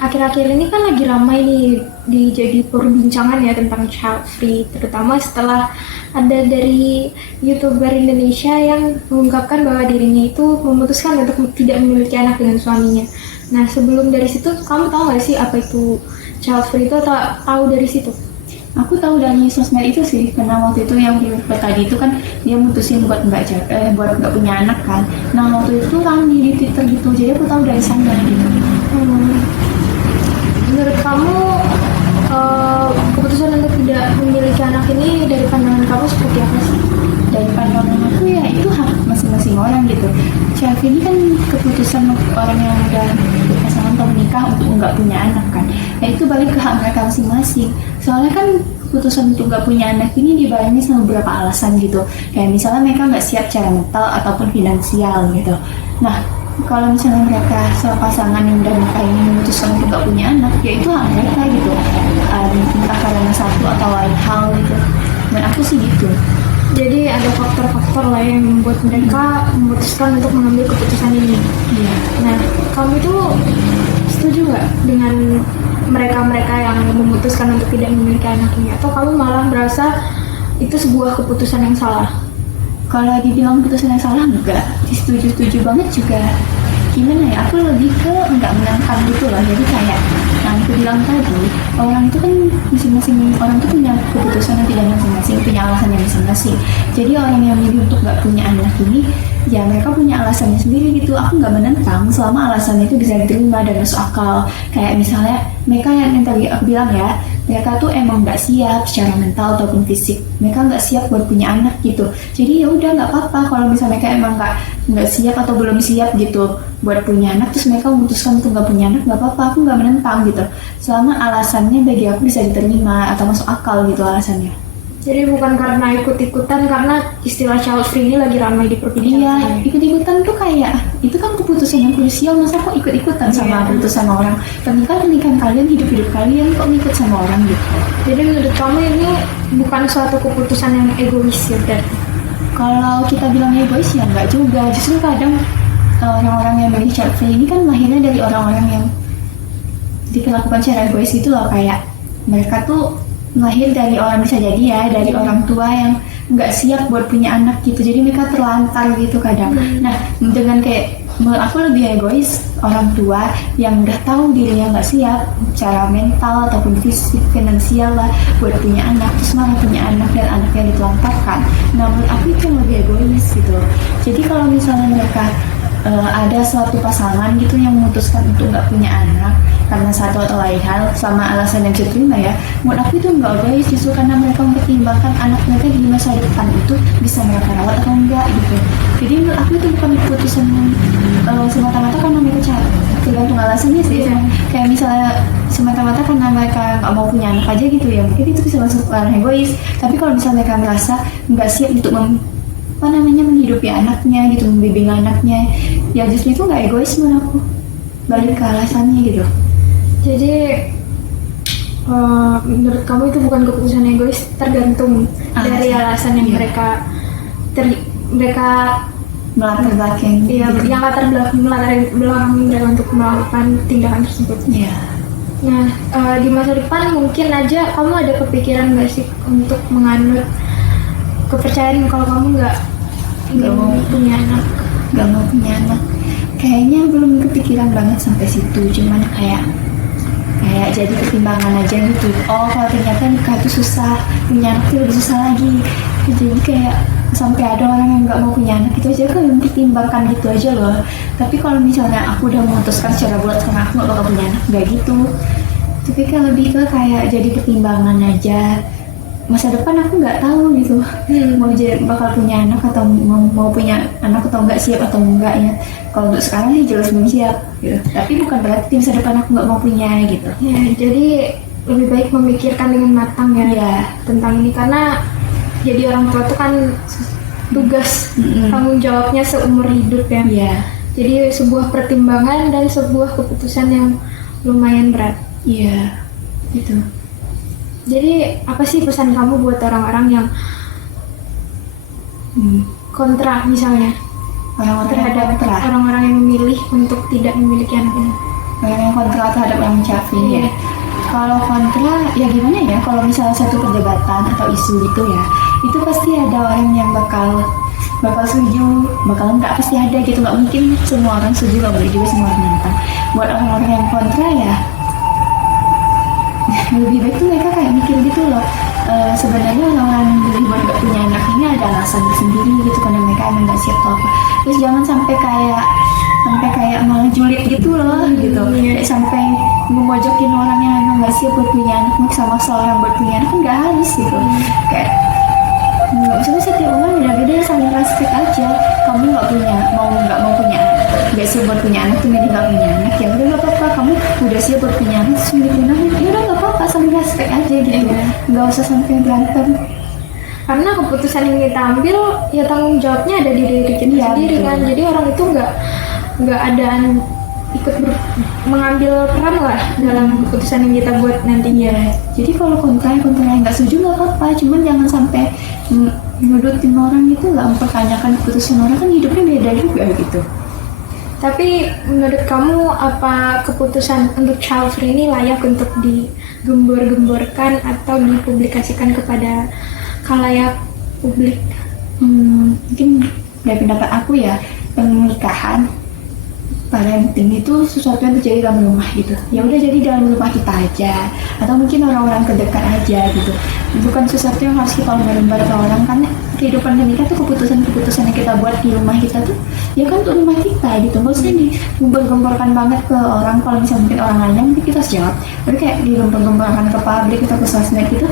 akhir-akhir ini kan lagi ramai nih jadi perbincangan ya tentang child free, terutama setelah ada dari YouTuber Indonesia yang mengungkapkan bahwa dirinya itu memutuskan untuk tidak memiliki anak dengan suaminya. Nah, sebelum dari situ, kamu tahu nggak sih apa itu child free itu, atau tahu dari situ? Aku tahu dari sosmed itu sih, karena waktu itu yang di tadi itu kan dia mutusin buat nggak punya anak kan. Nah waktu itu kan di Twitter gitu, jadi aku tahu dari sana gitu. Menurut kamu keputusan untuk tidak memiliki anak ini dari pandangan kamu seperti apa sih? Dari pandangan aku ya itu hak masing-masing orang gitu. Child ini kan keputusan orang yang udah berpasangan atau menikah untuk nggak punya anak kan. Ya itu balik ke hak mereka masing-masing. Soalnya kan keputusan untuk nggak punya anak ini dibarengi sama beberapa alasan gitu. Kayak misalnya mereka nggak siap secara mental ataupun finansial gitu. Nah kalau misalnya mereka pasangan yang udah nikah ini memutuskan untuk nggak punya anak, ya itu hak mereka gitu. Entah karena satu atau lain hal gitu. Dan aku sih gitu. Jadi ada faktor-faktor lah yang membuat mereka memutuskan untuk mengambil keputusan ini. Iya. Nah, kamu itu setuju nggak dengan mereka-mereka yang memutuskan untuk tidak memiliki anak ini? Atau kamu malah merasa itu sebuah keputusan yang salah? Kalau dibilang keputusan yang salah, enggak. Setuju-setuju banget juga. Gimana ya, aku lebih ke nggak menangkap gitu loh. Jadi kayak yang aku bilang tadi, orang itu kan masing-masing orang itu punya keputusan yang tidak masing-masing, punya alasannya masing-masing. Jadi orang yang milih untuk nggak punya anak ini, ya mereka punya alasannya sendiri gitu. Aku nggak menentang selama alasannya itu bisa diterima dan masuk akal. Kayak misalnya mereka yang tadi aku bilang ya, mereka tuh emang nggak siap secara mental ataupun fisik. Mereka nggak siap buat punya anak gitu. Jadi ya udah nggak apa-apa kalau misalnya mereka emang nggak siap atau belum siap gitu buat punya anak, terus mereka memutuskan untuk nggak punya anak, nggak apa-apa. Aku nggak menentang gitu. Selama alasannya bagi aku bisa diterima atau masuk akal gitu alasannya. Jadi bukan karena ikut-ikutan, karena istilah child free ini lagi ramai diperbincangkan. Iya, ikut-ikutan tuh kayak itu kan keputusan yang krusial. Masa kok ikut-ikutan sama keputusan orang? Pernikahan kalian, hidup kalian, kok ngikut sama orang gitu? Jadi menurut kamu ini bukan suatu keputusan yang egois ya berarti? Kalau kita bilang egois ya enggak juga. Justru kadang orang-orang yang milih child free ini kan lahirnya dari orang-orang yang diperlakukan secara egois gitu loh. Kayak mereka tuh lahir dari orang, bisa jadi ya dari orang tua yang nggak siap buat punya anak gitu, jadi mereka terlantar gitu kadang. Nah dengan kayak menurut aku lebih egois orang tua yang udah tahu dirinya nggak siap secara mental ataupun fisik, finansial lah buat punya anak, terus malah punya anak dan anaknya ditelantarkan. Nah menurut aku itu yang lebih egois gitu. Jadi kalau misalnya mereka ada suatu pasangan gitu yang memutuskan untuk nggak punya anak karena satu atau lain hal sama alasan yang bisa terima ya, menurut aku itu nggak egois, justru karena mereka mempertimbangkan anak mereka di masa depan itu bisa mereka rawat atau enggak gitu. Jadi menurut aku itu bukan keputusan semata-mata karena mereka tergantung alasannya sih. Kayak misalnya semata-mata karena mereka nggak mau punya anak aja gitu ya, mungkin itu bisa masuk ke ranah egois. Tapi kalau misalnya mereka merasa nggak siap untuk menghidupi anaknya gitu, membimbing anaknya, ya justru itu nggak egois menurut aku, balik ke alasannya gitu. Jadi menurut kamu itu bukan keputusan egois, tergantung dari alasan yang mereka melatar belakang, iya, gitu. Yang latar belakang mereka untuk melakukan tindakan tersebut. Iya. Nah di masa depan mungkin aja kamu ada kepikiran nggak sih untuk menganut kepercayaan kalau kamu nggak mau punya anak? Nggak mau punya anak, kayaknya belum kepikiran banget sampai situ. Cuman kayak jadi pertimbangan aja gitu. Oh kalau ternyata nikah itu susah, punya anak itu lebih susah lagi. Jadi kayak sampai ada orang yang nggak mau punya anak itu aja kan mempertimbangkan gitu aja loh. Tapi kalau misalnya aku udah memutuskan secara bulat karena aku nggak bakal punya anak, nggak gitu. Tapi kan lebih ke kayak jadi pertimbangan aja. Masa depan aku nggak tahu gitu, bakal punya anak atau mau punya anak atau nggak, siap atau enggak ya. Kalau untuk sekarang sih jelas belum siap gitu. Tapi bukan berarti masa depan aku nggak mau punya gitu. Ya, jadi lebih baik memikirkan dengan matang ya tentang ini, karena jadi orang tua itu kan tugas tanggung jawabnya seumur hidup ya. Iya. Jadi sebuah pertimbangan dan sebuah keputusan yang lumayan berat. Iya, gitu. Jadi apa sih pesan kamu buat orang-orang yang kontra misalnya terhadap orang-orang yang memilih untuk tidak memiliki anak ini? orang yang kontra terhadap yang child free ya. Kalau kontra ya gimana ya, kalau misalnya satu perdebatan atau isu gitu ya, itu pasti ada orang yang bakal setuju, bakal enggak, pasti ada gitu. Nggak mungkin semua orang setuju, nggak boleh juga semua orang nentang. Buat orang-orang yang kontra ya lebih baik tuh mereka kayak mikir gitu loh, sebenarnya orang-orang yang buat gak punya anak ini ada alasan sendiri gitu, karena mereka emang gak siap atau apa. Terus jangan sampai kayak malah julid gitu loh gitu, kayak sampai memojokin orang yang emang gak siap buat punya anak, maksa-maksa orang buat punya anak kan gak harus gitu. Kayak maksudnya setiap orang beda-beda, saling respect aja. Kamu nggak mau punya anak, nggak siap buat punya anak tuh nggak punya anak, ya udah nggak apa-apa. Kamu udah siap buat punya anak, terus milih punya anak, ya udah nggak apa-apa, saling respect aja gitu. Nggak usah sampai berantem. Karena keputusan yang kita ambil ya tanggung jawabnya ada di diri kita sendiri kan. Jadi orang itu nggak ada ikut mengambil peran lah dalam keputusan yang kita buat nantinya. Jadi kalau kontra yang nggak setuju nggak apa-apa, cuman jangan sampai nudutin orang gitu, nggak mempertanyakan keputusan orang, kan hidupnya beda juga gitu. Tapi menurut kamu apa keputusan untuk child free ini layak untuk digembor-gemborkan atau dipublikasikan kepada khalayak publik? Mungkin dari pendapat aku ya, pernikahan parenting itu sesuatu yang terjadi dalam rumah gitu. Ya udah jadi dalam rumah kita aja, atau mungkin orang-orang terdekat aja gitu. Bukan sesuatu yang harus kita umbar-umbar ke orang, karena kehidupan menikah tuh keputusan yang kita buat di rumah kita tuh ya kan untuk rumah kita gitu. Nggak usah digembor-gemborkan banget ke orang. Kalau misalnya mungkin orang lain mungkin kita jawab, tapi kayak digembor-gemborkan ke publik, kita ke sosmed gitu,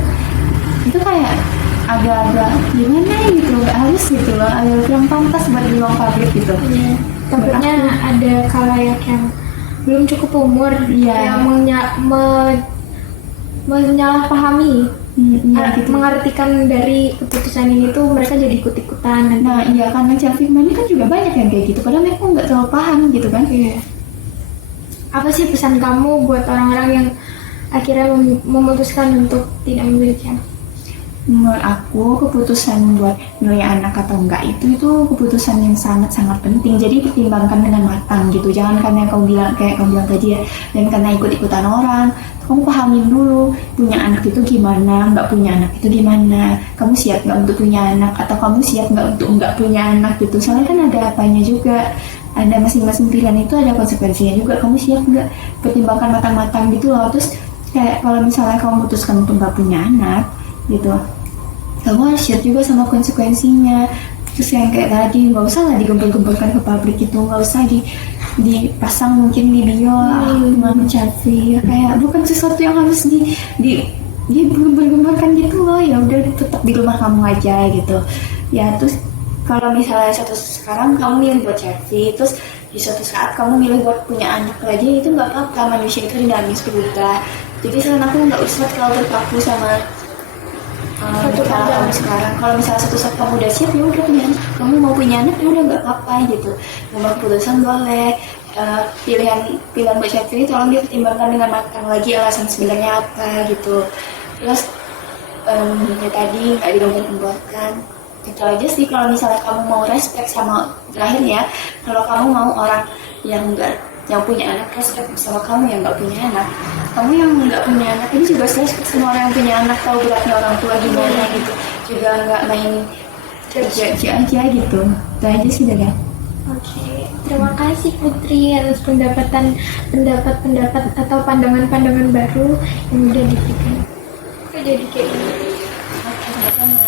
itu kayak agak-agak gimana gitu, harus gitu loh, agak kurang pantas buat di ruang publik gitu. Takutnya ada khalayak yang belum cukup umur yang menyalahpahami, gitu. Mengartikan dari keputusan ini tuh mereka jadi ikut-ikutan. Nah iya, karena child free ini kan juga banyak yang kayak gitu, padahal mereka nggak terlalu paham gitu kan. Apa sih pesan kamu buat orang-orang yang akhirnya memutuskan untuk tidak memiliki anak? Menurut aku keputusan buat milih anak atau enggak itu keputusan yang sangat-sangat penting. Jadi pertimbangkan dengan matang gitu. Jangan karena kamu bilang tadi ya, dan karena ikut-ikutan orang. Kamu pahamin dulu, punya anak itu gimana, nggak punya anak itu gimana. Kamu siap nggak untuk punya anak, atau kamu siap nggak untuk nggak punya anak gitu. Soalnya kan ada apanya juga. Ada masing-masing pilihan itu ada konsekuensinya juga. Kamu siap nggak? Pertimbangkan matang-matang gitu loh. Terus kayak kalau misalnya kamu memutuskan untuk nggak punya anak gitu, kamu harus siap juga sama konsekuensinya. Terus yang kayak tadi, nggak usah lah digembor-gemborkan ke publik gitu, nggak usah dipasang mungkin di bio teman child free ya, kayak bukan sesuatu yang harus digembor-gemborkan gitu loh. Ya udah tetap di rumah kamu aja gitu ya. Terus kalau misalnya sekarang kamu milih buat child free, terus di suatu saat kamu milih buat punya anak lagi, itu nggak apa-apa, manusia itu dinamis berubah. Jadi saran aku nggak usah terlalu terpaku sama kamu sekarang. Kalau misalnya suatu saat kamu udah siap, ya udah punya anak, kamu mau punya anak ya udah nggak apa-apa gitu. Mau keputusan boleh, pilihan buat child free tolong dipertimbangkan dengan matang lagi alasan sebenarnya apa gitu. Terus ya tadi nggak digembor-gemborkan, itu aja sih. Kalau misalnya kamu mau respect sama, terakhir ya, kalau kamu mau orang yang punya anak respect sama kamu yang nggak punya anak, kamu yang nggak punya anak ini juga respect sama orang yang punya anak, tahu beratnya orang tua gimana gitu, juga nggak main kerja aja gitu. Itu aja sih Dada. Oke, terima kasih Putri atas pendapat atau pandangan baru yang udah diberikan. Kok jadi kayak gini? Oke, sama-sama.